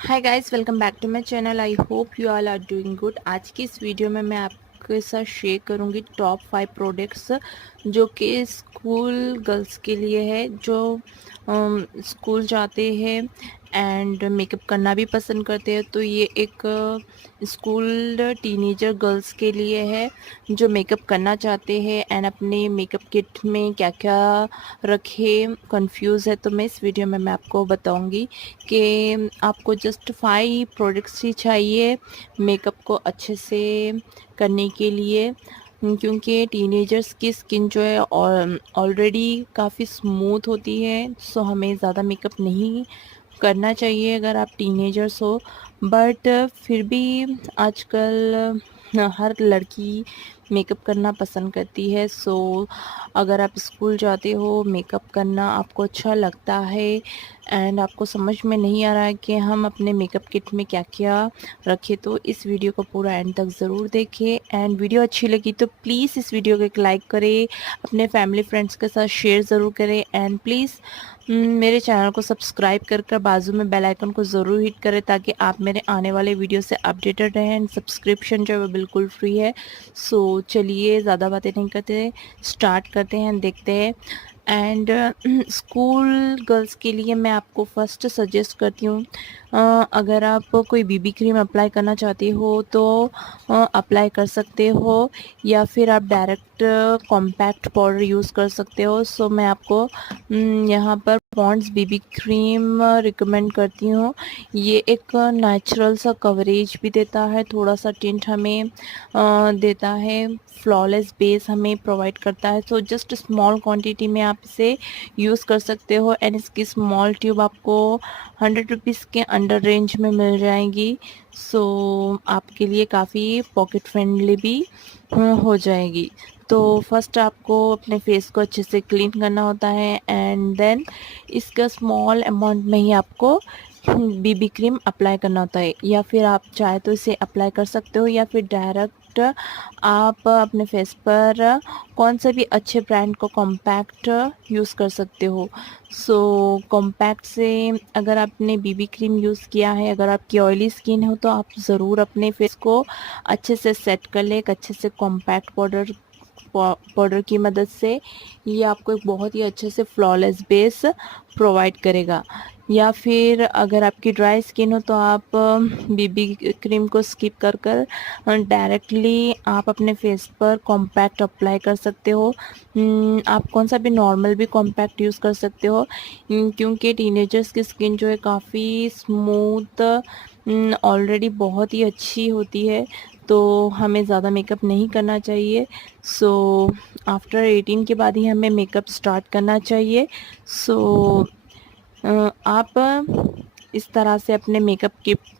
Hi guys, welcome back to my channel. I hope you all are doing good. आज की इस video में मैं आपके साथ शेयर करूंगी टॉप 5 प्रोडक्ट्स जो कि स्कूल गर्ल्स के लिए है, जो स्कूल जाते हैं एंड मेकअप करना भी पसंद करते हैं। तो ये एक स्कूल टीनेजर गर्ल्स के लिए है जो मेकअप करना चाहते हैं एंड अपने मेकअप किट में क्या क्या रखे कंफ्यूज है। तो मैं इस वीडियो में मैं आपको बताऊंगी कि आपको जस्ट 5 प्रोडक्ट्स ही चाहिए मेकअप को अच्छे से करने के लिए, क्योंकि टीनेजर्स की स्किन जो है ऑलरेडी काफ़ी स्मूथ होती है। सो हमें ज़्यादा मेकअप नहीं करना चाहिए अगर आप टीनेजर्स हो। बट फिर भी आजकल हर लड़की मेकअप करना पसंद करती है। सो अगर आप स्कूल जाते हो, मेकअप करना आपको अच्छा लगता है एंड आपको समझ में नहीं आ रहा है कि हम अपने मेकअप किट में क्या क्या रखें, तो इस वीडियो को पूरा एंड तक ज़रूर देखें। एंड वीडियो अच्छी लगी तो प्लीज़ इस वीडियो को एक लाइक करें, अपने फैमिली फ्रेंड्स के साथ शेयर ज़रूर करें एंड प्लीज़ मेरे चैनल को सब्सक्राइब कर बाजू में बेल आइकन को ज़रूर हिट करें ताकि आप मेरे आने वाले वीडियो से अपडेटेड रहें। एंड सब्सक्रिप्शन जो है वो बिल्कुल फ्री है। सो चलिए ज़्यादा बातें नहीं करते, स्टार्ट करते हैं, देखते हैं। एंड स्कूल गर्ल्स के लिए मैं आपको फर्स्ट सजेस्ट करती हूँ, अगर आप कोई बीबी क्रीम अप्लाई करना चाहती हो तो अप्लाई कर सकते हो, या फिर आप डायरेक्ट कॉम्पैक्ट पाउडर यूज़ कर सकते हो। सो मैं आपको यहाँ पर पॉन्ड्स बीबी क्रीम रिकमेंड करती हूँ। ये एक नेचुरल सा कवरेज भी देता है, थोड़ा सा टिंट हमें देता है, फ्लॉलेस बेस हमें प्रोवाइड करता है। तो जस्ट स्मॉल क्वांटिटी में आप इसे यूज़ कर सकते हो एंड इसकी स्मॉल ट्यूब आपको 100 रुपीज़ के अंडर रेंज में मिल जाएगी। सो आपके लिए काफ़ी पॉकेट फ्रेंडली भी हो जाएगी। तो फर्स्ट आपको अपने फेस को अच्छे से क्लीन करना होता है एंड देन इसका स्मॉल अमाउंट में ही आपको बीबी क्रीम अप्लाई करना होता है, या फिर आप चाहे तो इसे अप्लाई कर सकते हो या फिर डायरेक्ट आप अपने फेस पर कौन सा भी अच्छे ब्रांड को कॉम्पैक्ट यूज़ कर सकते हो। सो कॉम्पैक्ट से अगर आपने बीबी क्रीम यूज़ किया है, अगर आपकी ऑयली स्किन हो तो आप ज़रूर अपने फेस को अच्छे से सेट कर ले एक अच्छे से कॉम्पैक्ट पाउडर की मदद से। ये आपको एक बहुत ही अच्छे से फ्लॉलेस बेस प्रोवाइड करेगा। या फिर अगर आपकी ड्राई स्किन हो तो आप बीबी क्रीम को स्किप कर डायरेक्टली आप अपने फेस पर कॉम्पैक्ट अप्लाई कर सकते हो। आप कौन सा भी नॉर्मल भी कॉम्पैक्ट यूज़ कर सकते हो, क्योंकि टीनेजर्स की स्किन जो है काफ़ी स्मूथ ऑलरेडी बहुत ही अच्छी होती है, तो हमें ज़्यादा मेकअप नहीं करना चाहिए। सो आफ्टर 18 के बाद ही हमें मेकअप स्टार्ट करना चाहिए। सो आप इस तरह से अपने मेकअप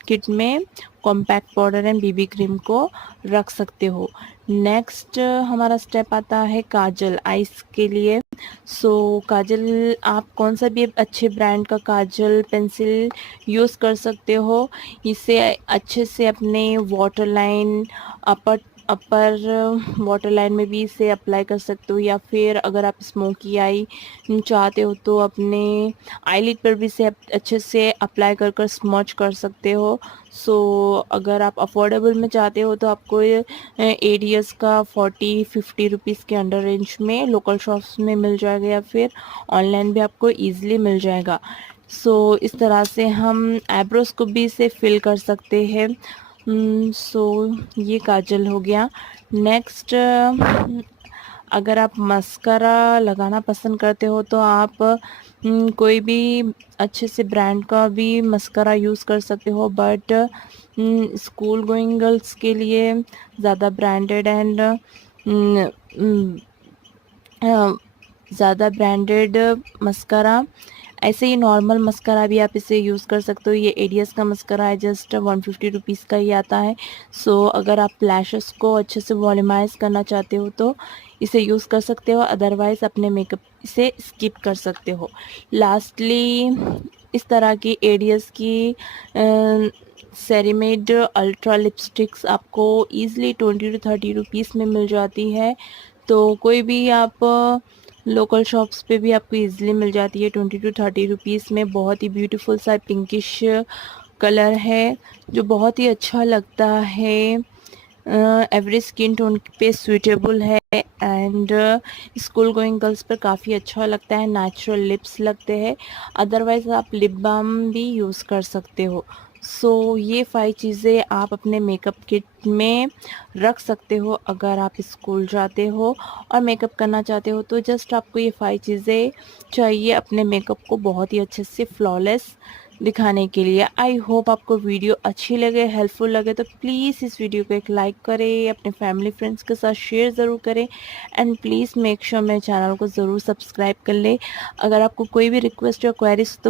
किट में compact powder and BB cream को रख सकते हो। नेक्स्ट हमारा स्टेप आता है काजल आइस के लिए। सो काजल आप कौन सा भी अच्छे ब्रांड का काजल पेंसिल यूज़ कर सकते हो। इसे अच्छे से अपने वाटर लाइन, अपर अपर वाटर लाइन में भी इसे अप्लाई कर सकते हो, या फिर अगर आप स्मोकी आई चाहते हो तो अपने आईलिड पर भी इसे अच्छे से अप्लाई कर स्मॉच कर सकते हो। सो अगर आप अफोर्डेबल में चाहते हो तो आपको एडीएस का 40-50 रुपीज़ के अंडर रेंज में लोकल शॉप्स में मिल जाएगा, या फिर ऑनलाइन भी आपको ईजिली मिल जाएगा। सो इस तरह से हम आईब्रोज को भी इसे फिल कर सकते हैं। सो ये काजल हो गया। नेक्स्ट अगर आप मस्करा लगाना पसंद करते हो तो आप कोई भी अच्छे से ब्रांड का भी मस्करा यूज़ कर सकते हो, बट स्कूल गोइंग गर्ल्स के लिए ज़्यादा ब्रांडेड एंड ज़्यादा ब्रांडेड मस्करा, ऐसे ही नॉर्मल मस्करा भी आप इसे यूज़ कर सकते हो। ये एडीएस का मस्करा है, जस्ट 150 रुपीज़ का ही आता है। सो अगर आप लैशेस को अच्छे से वॉल्यूमाइज करना चाहते हो तो इसे यूज़ कर सकते हो, अदरवाइज़ अपने मेकअप इसे स्किप कर सकते हो। लास्टली इस तरह की एडीएस की सेरेमेड अल्ट्रा लिपस्टिक्स आपको ईज़िली 20 to 30 रुपीज़ में मिल जाती है। तो कोई भी आप लोकल शॉप्स पे भी आपको ईज़िली मिल जाती है 20 to 30 रुपीज़ में। बहुत ही ब्यूटीफुल सा पिंकिश कलर है जो बहुत ही अच्छा लगता है, एवरी स्किन टोन पे सूटेबल है एंड स्कूल गोइंग गर्ल्स पर काफ़ी अच्छा लगता है। नेचुरल लिप्स लगते हैं, अदरवाइज आप लिप बाम भी यूज़ कर सकते हो। सो ये 5 चीज़ें आप अपने मेकअप किट में रख सकते हो अगर आप स्कूल जाते हो और मेकअप करना चाहते हो। तो जस्ट आपको ये 5 चीज़ें चाहिए अपने मेकअप को बहुत ही अच्छे से फ्लॉलेस दिखाने के लिए। आई होप आपको वीडियो अच्छी लगे, हेल्पफुल लगे तो प्लीज़ इस वीडियो को एक लाइक करें, अपने फैमिली फ्रेंड्स के साथ शेयर ज़रूर करें एंड प्लीज़ मेक श्योर मेरे चैनल को ज़रूर सब्सक्राइब कर लें। अगर आपको कोई भी रिक्वेस्ट या क्वेरीज तो